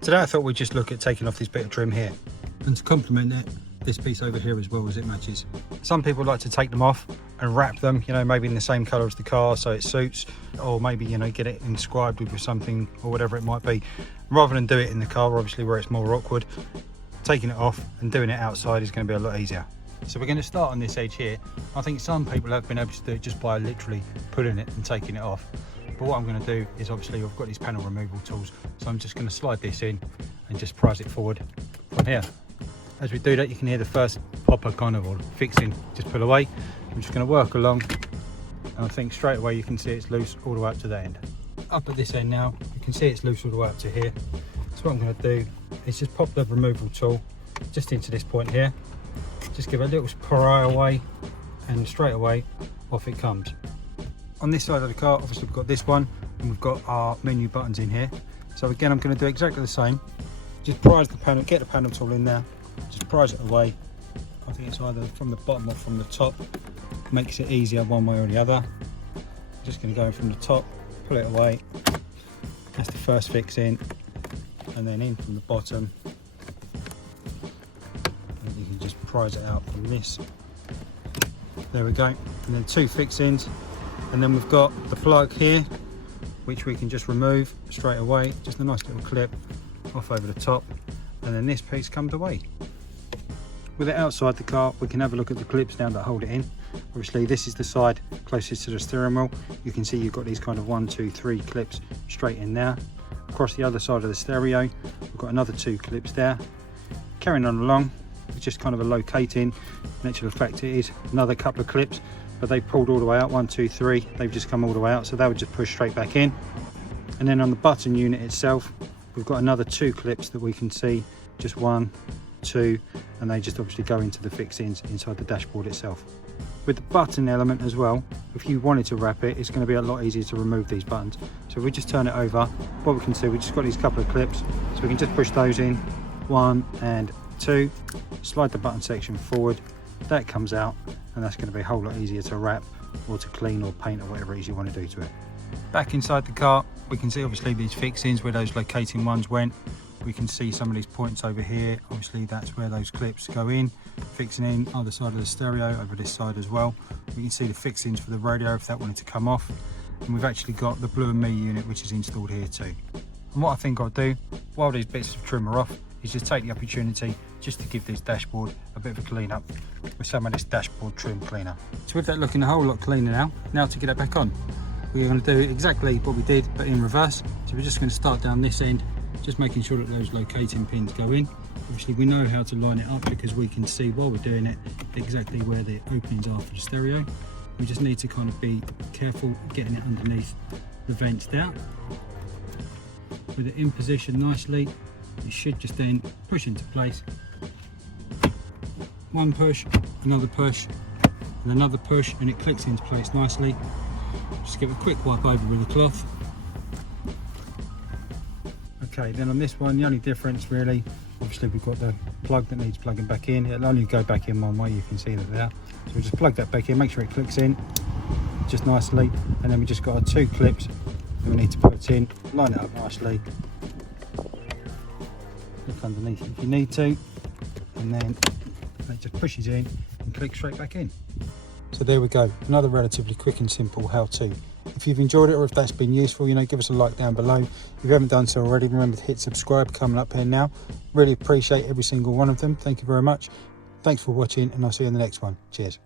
Today I thought we'd just look at taking off this bit of trim here. And to complement it, this piece over here as well, as it matches. Some people like to take them off and wrap them, you know, maybe in the same colour as the car so it suits, or maybe, you know, get it inscribed with something or whatever it might be. Rather than do it in the car, obviously, where it's more awkward, taking it off and doing it outside is going to be a lot easier. So we're going to start on this edge here. I think some people have been able to do it just by literally putting it and taking it off. But what I'm going to do is, obviously, I've got these panel removal tools, so I'm just going to slide this in and just prise it forward from here. As we do that, you can hear the first popper kind of, or fixing, just pull away. I'm just going to work along, and I think straight away you can see it's loose all the way up to the end. Up at this end now, you can see it's loose all the way up to here. So what I'm going to do is just pop the removal tool just into this point here. Just give it a little pry away, and straight away off it comes. On this side of the car, obviously we've got this one, and we've got our menu buttons in here. So again, I'm going to do exactly the same. Just prise the panel, get the panel tool in there, just prise it away. I think it's either from the bottom or from the top. Makes it easier one way or the other. Just going to go in from the top, pull it away. That's the first fix in, and then in from the bottom. And you can just prise it out from this. There we go. And then two fix-ins, and then we've got the plug here, which we can just remove straight away. Just a nice little clip off over the top, and then this piece comes away. With it outside the car, we can have a look at the clips now that hold it in. Obviously, this is the side closest to the steering wheel. You can see you've got these kind of 1, 2, 3 clips straight in there. Across the other side of the stereo, we've got another 2 clips there. Carrying on along, it's just kind of a locating. In actual fact, it is another couple of clips, but they've pulled all the way out. 1, 2, 3. They've just come all the way out, so they would just push straight back in. And then on the button unit itself, we've got another 2 clips that we can see. Just 1, 2, and they just obviously go into the fix-ins inside the dashboard itself. With the button element as well, if you wanted to wrap it, it's going to be a lot easier to remove these buttons. So if we just turn it over, what we can see, we've just got these couple of clips, so we can just push those in, 1 and 2, slide the button section forward, that comes out, and that's going to be a whole lot easier to wrap or to clean or paint or whatever it is you want to do to it. Back inside the car, we can see obviously these fix-ins where those locating ones went. We can see some of these points over here. Obviously that's where those clips go in, fixing in either side of the stereo, over this side as well. We can see the fixings for the radio if that wanted to come off. And we've actually got the Blue and Me unit, which is installed here too. And what I think I'll do, while these bits of trim are off, is just take the opportunity just to give this dashboard a bit of a clean up with some of this dashboard trim cleaner. So with that looking a whole lot cleaner now to get it back on, we're going to do exactly what we did but in reverse. So we're just going to start down this end, just making sure that those locating pins go in. Obviously we know how to line it up because we can see while we're doing it exactly where the openings are for the stereo. We just need to kind of be careful getting it underneath the vents there. With it in position nicely, it should just then push into place. One push, another push, and another push, and it clicks into place nicely. Just give it a quick wipe over with a cloth. Okay, then on this one, the only difference really, obviously we've got the plug that needs plugging back in. It'll only go back in one way, you can see that there. So we just plug that back in, make sure it clicks in just nicely, and then we just got our 2 clips that we need to put in, line it up nicely. Look underneath if you need to, and then it just pushes in and clicks straight back in. So there we go, another relatively quick and simple how-to. If you've enjoyed it or if that's been useful, give us a like down below. If you haven't done so already, remember to hit subscribe coming up here now. Really appreciate every single one of them. Thank you very much. Thanks for watching, and I'll see you in the next one. Cheers.